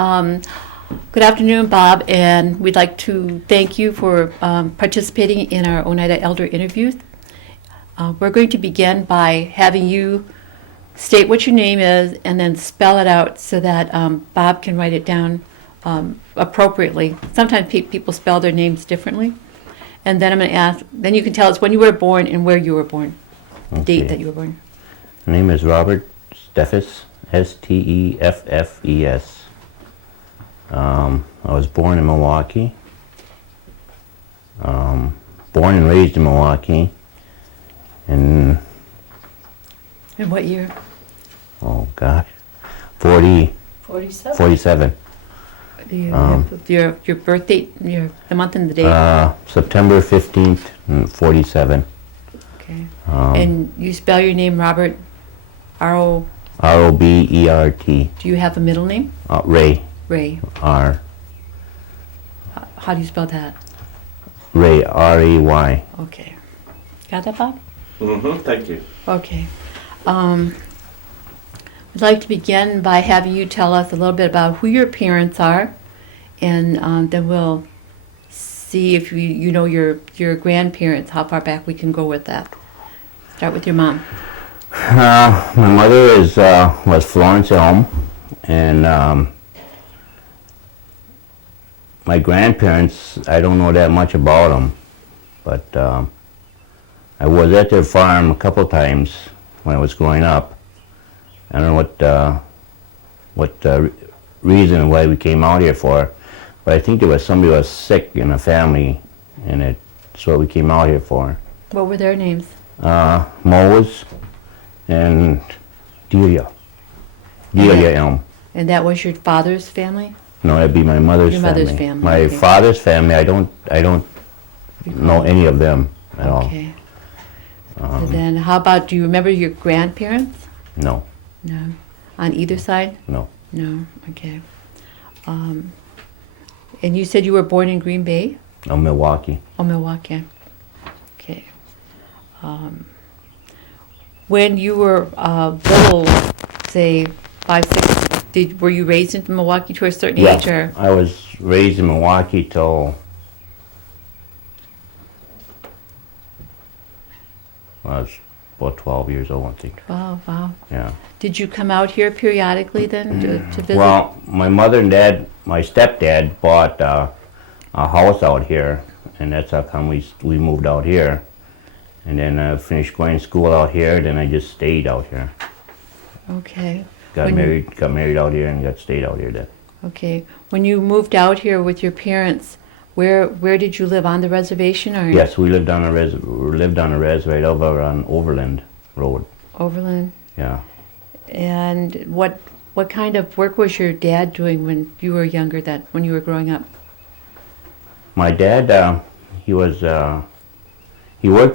Good afternoon, Bob, and we'd like to thank you for participating in our Oneida Elder interviews. We're going to begin by having you state what your name is and then spell it out so that Bob can write it down appropriately. Sometimes people spell their names differently. And then I'm going to ask, then you can tell us when you were born and where you were born, the date that you were born. My name is Robert Steffes, Steffes. I was born in Milwaukee, born and raised in Milwaukee, and In what year? oh gosh, 47. Your birth date, the month and the date. September 15th, 47. Okay. And you spell your name Robert, R-O. Robert. Do you have a middle name? Ray. Ray. R. How do you spell that? Ray, R-A-Y. Okay. Got that, Bob? Mm-hmm, thank you. Okay. I'd like to begin by having you tell us a little bit about who your parents are, and then we'll see if you know your grandparents, how far back we can go with that. Start with your mom. My mother was Florence Elm, and my grandparents, I don't know that much about them, but I was at their farm a couple times when I was growing up. I don't know what reason why we came out here for, but I think there was somebody who was sick in the family, and that's what we came out here for. What were their names? Mose and Delia Elm. And that was your father's family? No, that'd be my mother's Your family. mother's family, My okay. father's family, I don't know any of them at all. Okay. So then how about, do you remember your grandparents? No, No. On either side? no. No. Okay. And you said you were born in Green Bay? No, Milwaukee. Oh, Milwaukee. Okay. When you were little, say 5, 6, were you raised in Milwaukee to a certain age, or? I was raised in Milwaukee till I was about 12 years old, I think. Oh, wow. Yeah. Did you come out here periodically then to visit? Well, my mother and dad, my stepdad bought a house out here, and that's how come we moved out here. And then I finished going to school out here, then I just stayed out here. Okay. Got married out here and stayed out here then. Okay. When you moved out here with your parents, where did you live, on the reservation, or? Yes, we lived on a res right over on Overland Road. Overland. Yeah. And what kind of work was your dad doing when you were younger, when you were growing up? My dad, he worked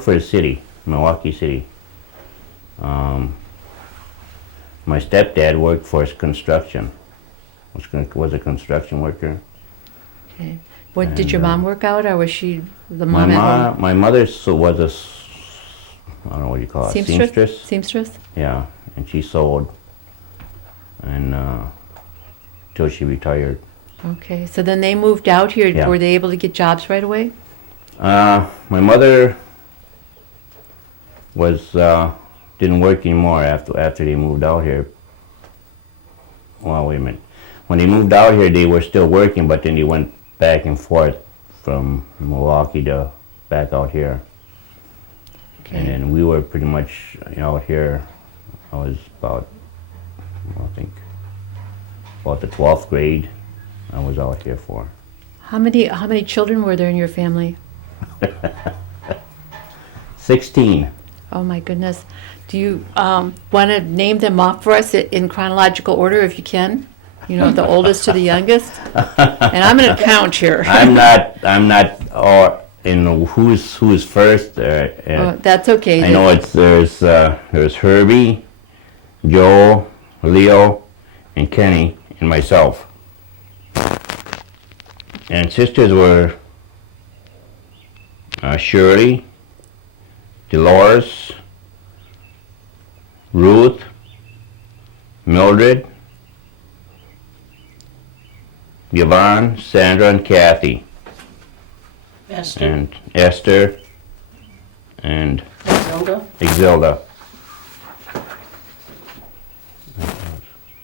for the city, Milwaukee City. My stepdad worked for construction. Was a construction worker. Okay. What did your mom work out, or was she the mom at home? My mother was I don't know what you call it, Seamstress? Seamstress? Yeah, and she sewed, and till she retired. Okay, so then they moved out here. Yeah. Were they able to get jobs right away? My mother didn't work anymore after they moved out here. Well, wait a minute. When they moved out here, they were still working, but then they went back and forth from Milwaukee to back out here. Okay. And then we were pretty much out here. I was about, I think, about the 12th grade. I was out here for. How many children were there in your family? 16. Oh my goodness. Do you want to name them off for us in chronological order if you can? You know, the oldest to the youngest? And I'm going to count here. I'm not in who's first. That's okay. I know there's Herbie, Joe, Leo, and Kenny, and myself. And sisters were Shirley, Dolores, Ruth, Mildred, Yvonne, Sandra, and Kathy, Esther, and Esther, and Zelda, Exilda.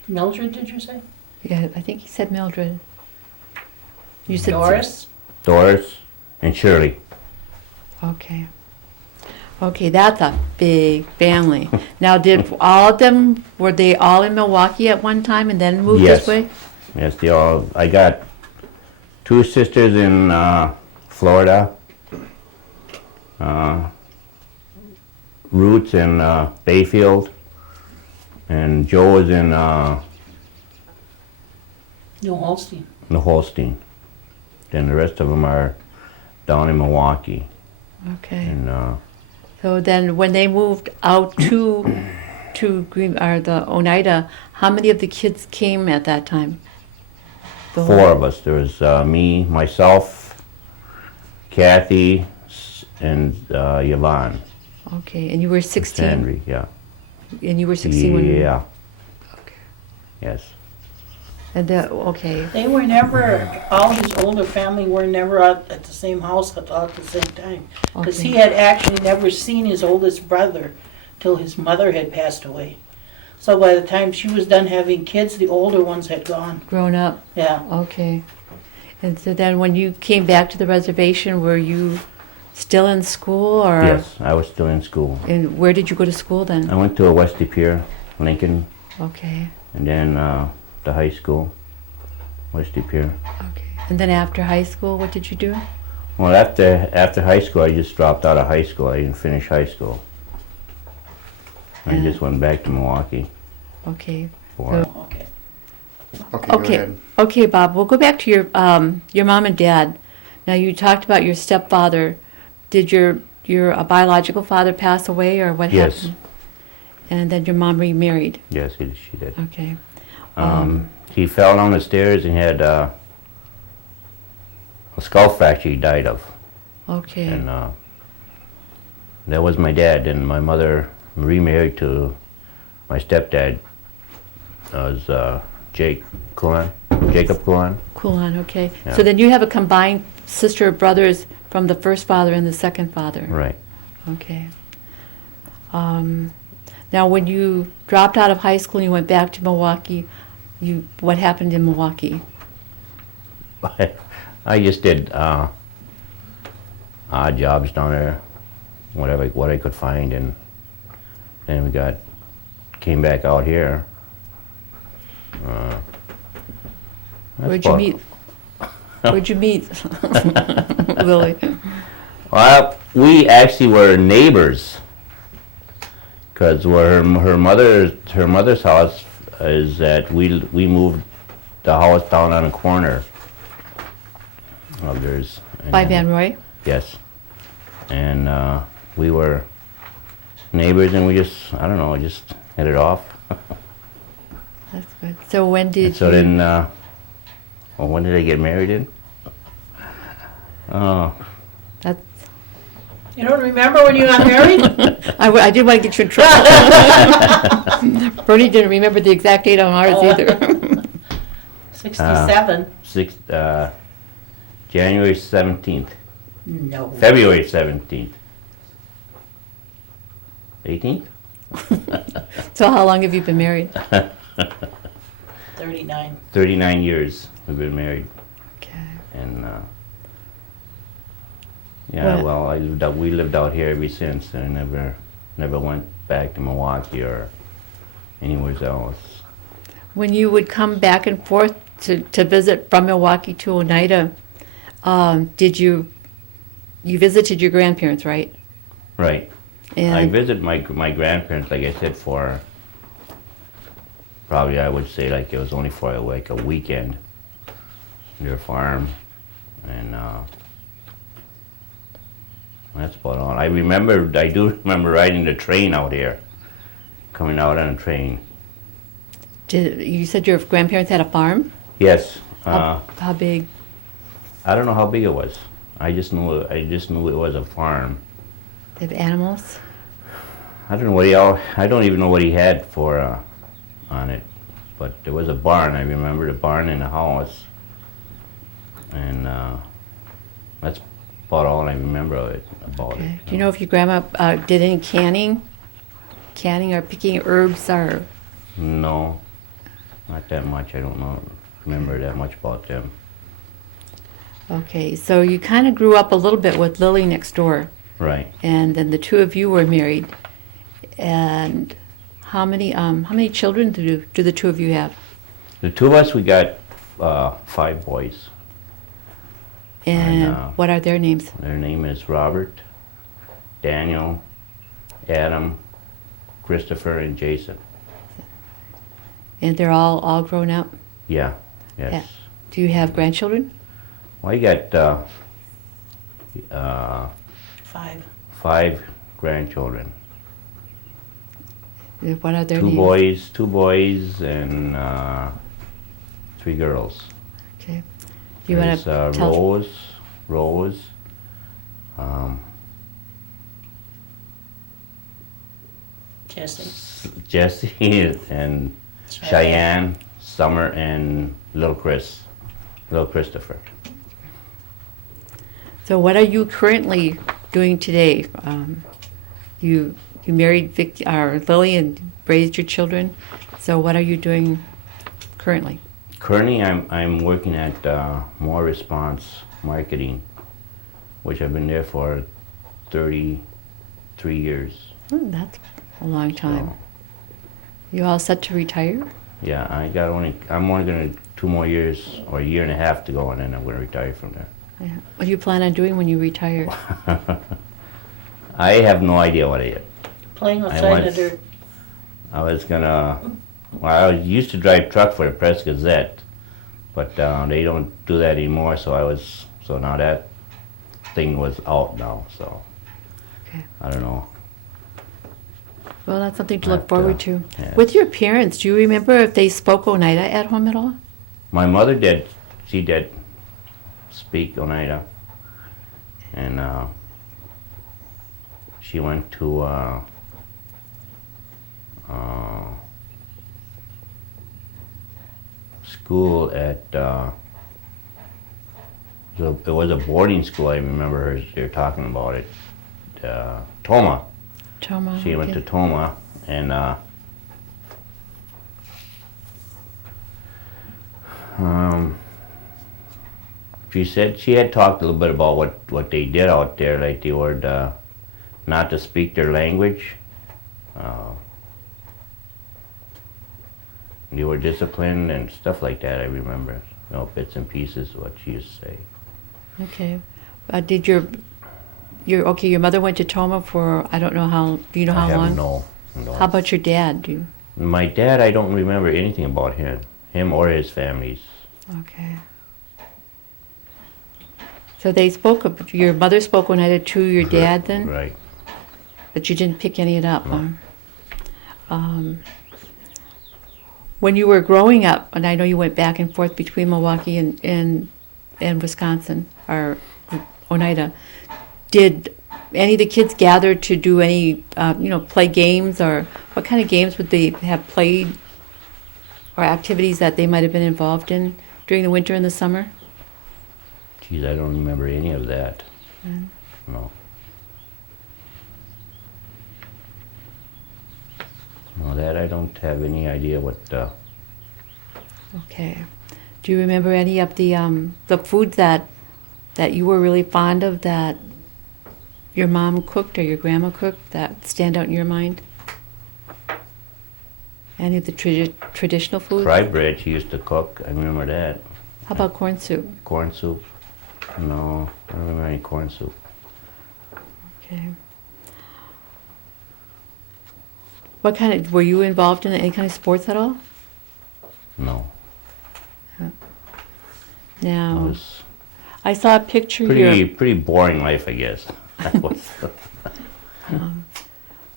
Mildred, did you say? Yeah, I think he said Mildred. You said Doris? Doris, and Shirley. Okay. Okay, that's a big family. Now, did all of them, were they all in Milwaukee at one time and then moved Yes. this way? Yes, they all. I got 2 sisters in Florida. Roots in Bayfield, and Joe is in New Holstein. the Holstein. Then the rest of them are down in Milwaukee. Okay. And So then when they moved out to the Oneida, how many of the kids came at that time? The 4 whole- of us. There was me, myself, Kathy, and Yvonne. Okay, and you were 16? Henry, yeah. And you were 16 when you... Yeah. Okay. Yes. And okay. They were never, all his older family were never out at the same house at the same time. Because Okay. he had actually never seen his oldest brother till his mother had passed away. So by the time she was done having kids, the older ones had gone. Grown up. Yeah. Okay. And so then when you came back to the reservation, were you still in school or? Yes, I was still in school. And where did you go to school then? I went to a West De Pere, Lincoln, Okay. and then the high school, West De Pere. Okay. And then after high school, what did you do? Well, after high school, I just dropped out of high school. I didn't finish high school. I Yeah. just went back to Milwaukee Okay. for. Okay. Okay, go Okay. ahead. Okay, Bob. We'll go back to your mom and dad. Now you talked about your stepfather. Did your biological father pass away, or what Yes. happened? And then your mom remarried. Yes, she did. Okay. He fell down the stairs and had a skull fracture he died of. Okay. And that was my dad. And my mother remarried to my stepdad. Was Jacob Kulan. Cool on. Okay. Yeah. So then you have a combined sister or brothers from the first father and the second father. Right. Okay. Now, when you dropped out of high school and you went back to Milwaukee, what happened in Milwaukee? I just did odd jobs down there, what I could find, and then came back out here. Where'd you meet? Where'd you meet, Lily? Well, we actually were neighbors, because where her mother's house is that we moved the house down on a corner of theirs. By Van Roy? Yes, and we were neighbors, and we just hit it off. That's good. So when did And so you? then, when did I get married in? Oh, That's, You don't remember when you got married? I didn't want to get you in trouble. Bernie didn't remember the exact date on ours either. 67. January 17th, No. February 17th, 18th? So how long have you been married? 39. 39 years we've been married, Okay. and yeah, Well- well, we lived out here ever since, and I never went back to Milwaukee or anywhere else. When you would come back and forth to visit from Milwaukee to Oneida, did you visited your grandparents, right? Right. I And visited my grandparents, like I said, for probably, I would say, like it was only for like a weekend, their farm, and that's about all. I do remember riding the train out here, coming out on a train. you said your grandparents had a farm? Yes. How big? I don't know how big it was. I just knew it was a farm. They have animals? I don't even know what he had for on it, but there was a barn. I remember the barn and the house, And that's about all I remember of it, about Okay. it. Do you know if your grandma did any canning or picking herbs or? No, not that much. I don't know. Remember that much about them. Okay, so you kind of grew up a little bit with Lily next door, Right. and then the two of you were married. And how many children do the two of you have? The two of us, we got 5 boys. And And, what are their names? Their name is Robert, Daniel, Adam, Christopher, and Jason. And they're all grown up? Yeah. Yes. Yeah. Do you have grandchildren? Well, I got 5. 5 grandchildren. What are their Two names? Two boys, and 3 girls. Okay. Do you want There's to tell? Rose, Jesse. Jesse, and Cheyenne, Summer, and little Christopher. So what are you currently doing today? You married Lily and raised your children. So what are you doing currently? Currently, I'm working at More Response Marketing, which I've been there for 33 years. That's a long time. So, You all set to retire? yeah, I'm only gonna 2 more years or a year and a half to go, and then I'm gonna retire from there. Yeah. What do you plan on doing when you retire? I have no idea what I did. Playing I outside in the was- dirt. I was gonna. Well, I used to drive truck for the Press Gazette, but they don't do that anymore. So now that thing was out now. So Okay. I don't know. Well, that's something to look But, forward to. yeah. With your parents, do you remember if they spoke Oneida at home at all? My mother did. She did speak Oneida, and she went to school at. So it was a boarding school. I remember her. They were talking about it. Toma. Toma. She went to okay. Toma, and she said she had talked a little bit about what they did out there, like they were not to speak their language. They were disciplined and stuff like that. I remember, bits and pieces of what she used to say. Okay. Did your mother went to Toma for, I don't know how, do you know how I long? have no. How about your dad? Do you? My dad, I don't remember anything about him or his families. Okay. So your mother spoke Oneida to your dad then? Right. But you didn't pick any of it up, No. huh? When you were growing up, and I know you went back and forth between Milwaukee and Wisconsin, or Oneida, did any of the kids gather to do any, play games, or what kind of games would they have played, or activities that they might have been involved in during the winter and the summer? Geez, I don't remember any of that. No. No, that I don't have any idea what. Okay. Do you remember any of the foods that you were really fond of that your mom cooked or your grandma cooked that stand out in your mind? Any of the traditional foods? Rye bread she used to cook. I remember that. How about corn soup? Corn soup. No, I don't remember any corn soup. Okay. Were you involved in any kind of sports at all? No. It Now, was I saw a picture here. pretty boring life, I guess. I was-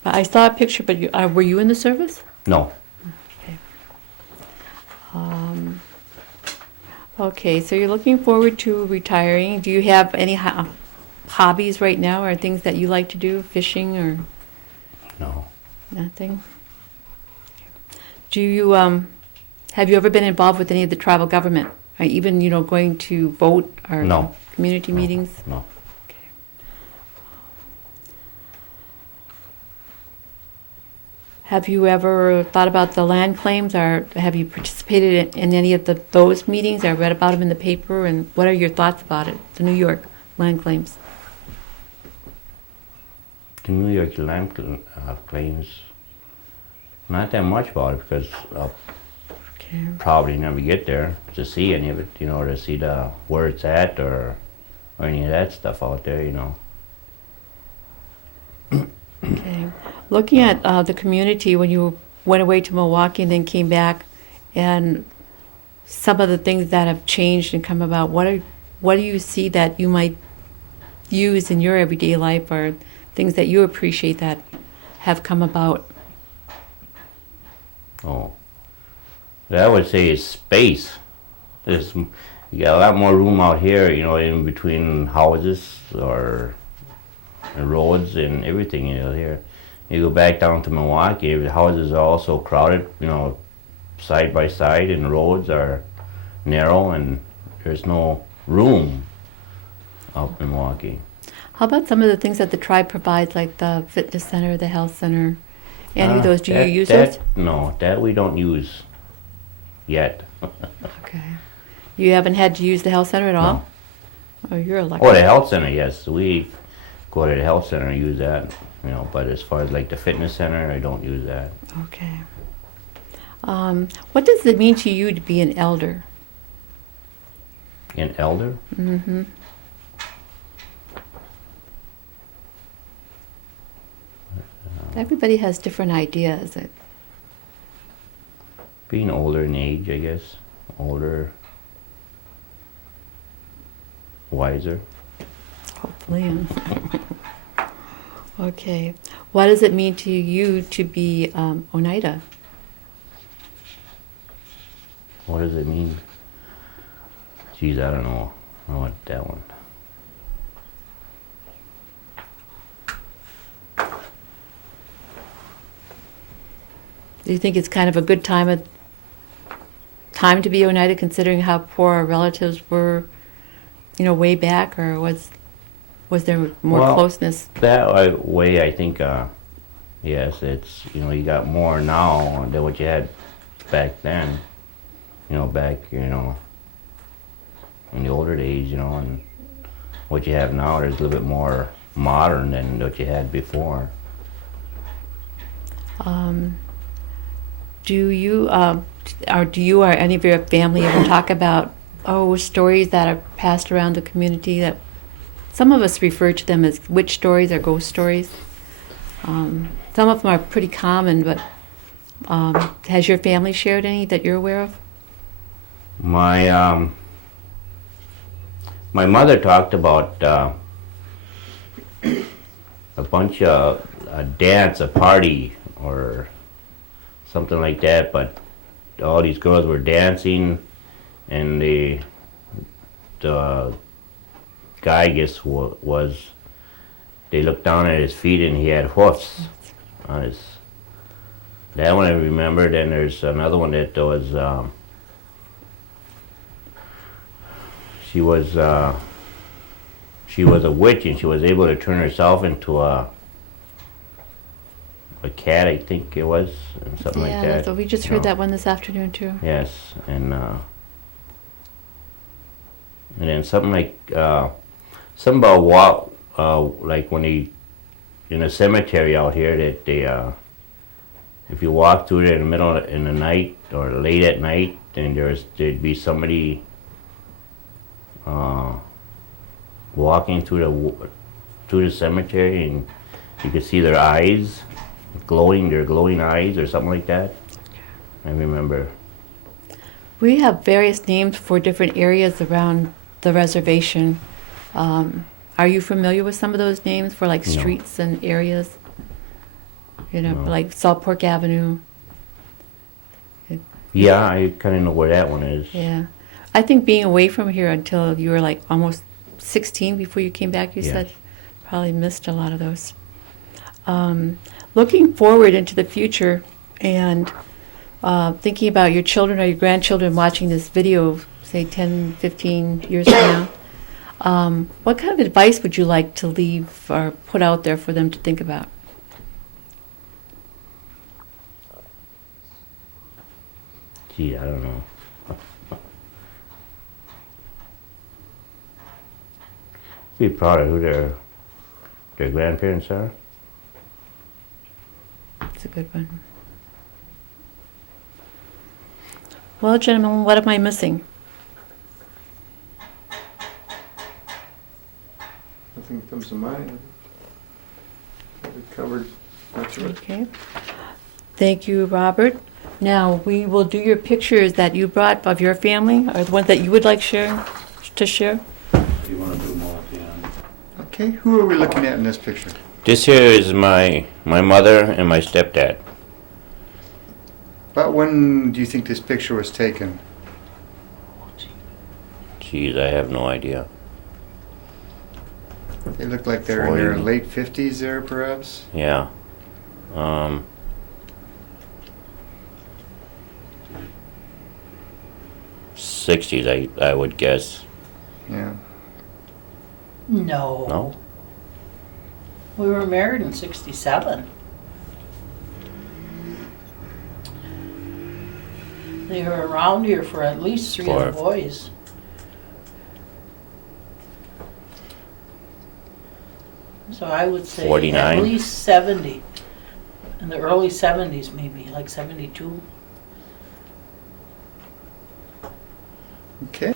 I saw a picture, but were you in the service? no. Okay, so you're looking forward to retiring. Do you have any hobbies right now, or things that you like to do, fishing or No. nothing? Do you have you ever been involved with any of the tribal government? or even, going to vote or No. community meetings? No. Have you ever thought about the land claims, or have you participated in any of those meetings, or read about them in the paper, and what are your thoughts about it, the New York land claims? The New York land claims, not that much about it because I'll Okay. probably never get there to see any of it, or to see where it's at or any of that stuff out there. Okay. Looking at the community, when you went away to Milwaukee and then came back, and some of the things that have changed and come about, what do you see that you might use in your everyday life, or things that you appreciate that have come about? Oh, what I would say is space. You got a lot more room out here, in between houses or roads and everything, here. You go back down to Milwaukee, the houses are also crowded, side by side, and roads are narrow, and there's no room up in Milwaukee. How about some of the things that the tribe provides, like the fitness center, the health center? Any of those, do you use those? No, that we don't use yet. Okay. You haven't had to use the health center at all? No. Oh, you're lucky. Oh, the health center, yes. We go to the health center and use that, but as far as like the fitness center, I don't use that. Okay. What does it mean to you to be an elder? An elder? Mm-hmm. Everybody has different ideas. Being older in age, I guess. Older, wiser. Hopefully. Okay. What does it mean to you to be Oneida? What does it mean? Geez, I don't know. I don't want that one. Do you think it's kind of a good time to be Oneida, considering how poor our relatives were, way back, or was there more closeness? That way, I think, yes, it's, you got more now than what you had back then. Back, in the older days, and what you have now, there's a little bit more modern than what you had before. Do you or any of your family ever talk about stories that are passed around the community that some of us refer to them as witch stories or ghost stories? Some of them are pretty common, but has your family shared any that you're aware of? My mother talked about a bunch of a dance, a party, or something like that, but all these girls were dancing, and the guy, I guess, they looked down at his feet and he had hoofs on his. That one I remember. Then there's another one that was, she was a witch, and she was able to turn herself into a cat, I think it was, and something like that. Yeah, we just heard that one this afternoon too. Yes, and then something like something about like when they in a cemetery out here that they if you walk through there in the night or late at night, then there'd be somebody walking through the cemetery, and you could see their eyes glowing, their glowing eyes or something like that. I remember. We have various names for different areas around the reservation. Are you familiar with some of those names for like streets and areas? No. Like Salt Pork Avenue. Yeah, I kind of know where that one is. Yeah. I think being away from here until you were like almost 16 before you came back, you said, probably missed a lot of those. Looking forward into the future and thinking about your children or your grandchildren watching this video say 10, 15 years from now. What kind of advice would you like to leave or put out there for them to think about? Gee, I don't know. Be proud of who their grandparents are. That's a good one. Well, gentlemen, what am I missing? Nothing comes to mind. We covered much of it. Okay. Thank you, Robert. Now, we will do your pictures that you brought of your family, or the ones that you would like to share. You want to do more at the end? Okay, who are we looking at in this picture? This here is my mother and my stepdad. About when do you think this picture was taken? Jeez, I have no idea. They look like they're in their 40. late 50s there, perhaps? Yeah. 60s, I would guess. Yeah. No. No? We were married in 67. They were around here for at least three of the boys. So I would say 49. at least 70. In the early 70s maybe, like 72. Okay.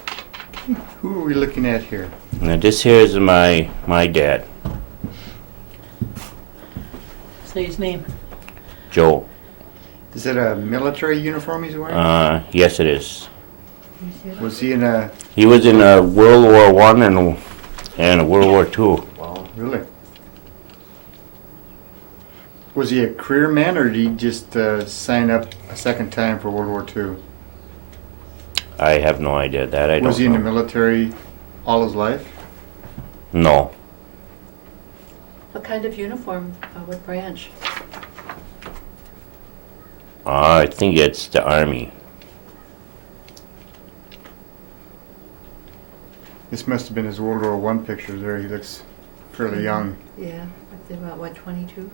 Who are we looking at here? Now this here is my dad, Say his name. Joe. Is it a military uniform he's wearing? Yes, it is. Was he in a... He was in World War One and World War Two. Wow, really? Was he a career man, or did he just sign up a second time for World War II? I have no idea that. I don't know. Was he in the military all his life? No. What kind of uniform? What branch? I think it's the Army. This must have been his World War I picture there. He looks fairly young. Yeah, I think about, what, 22?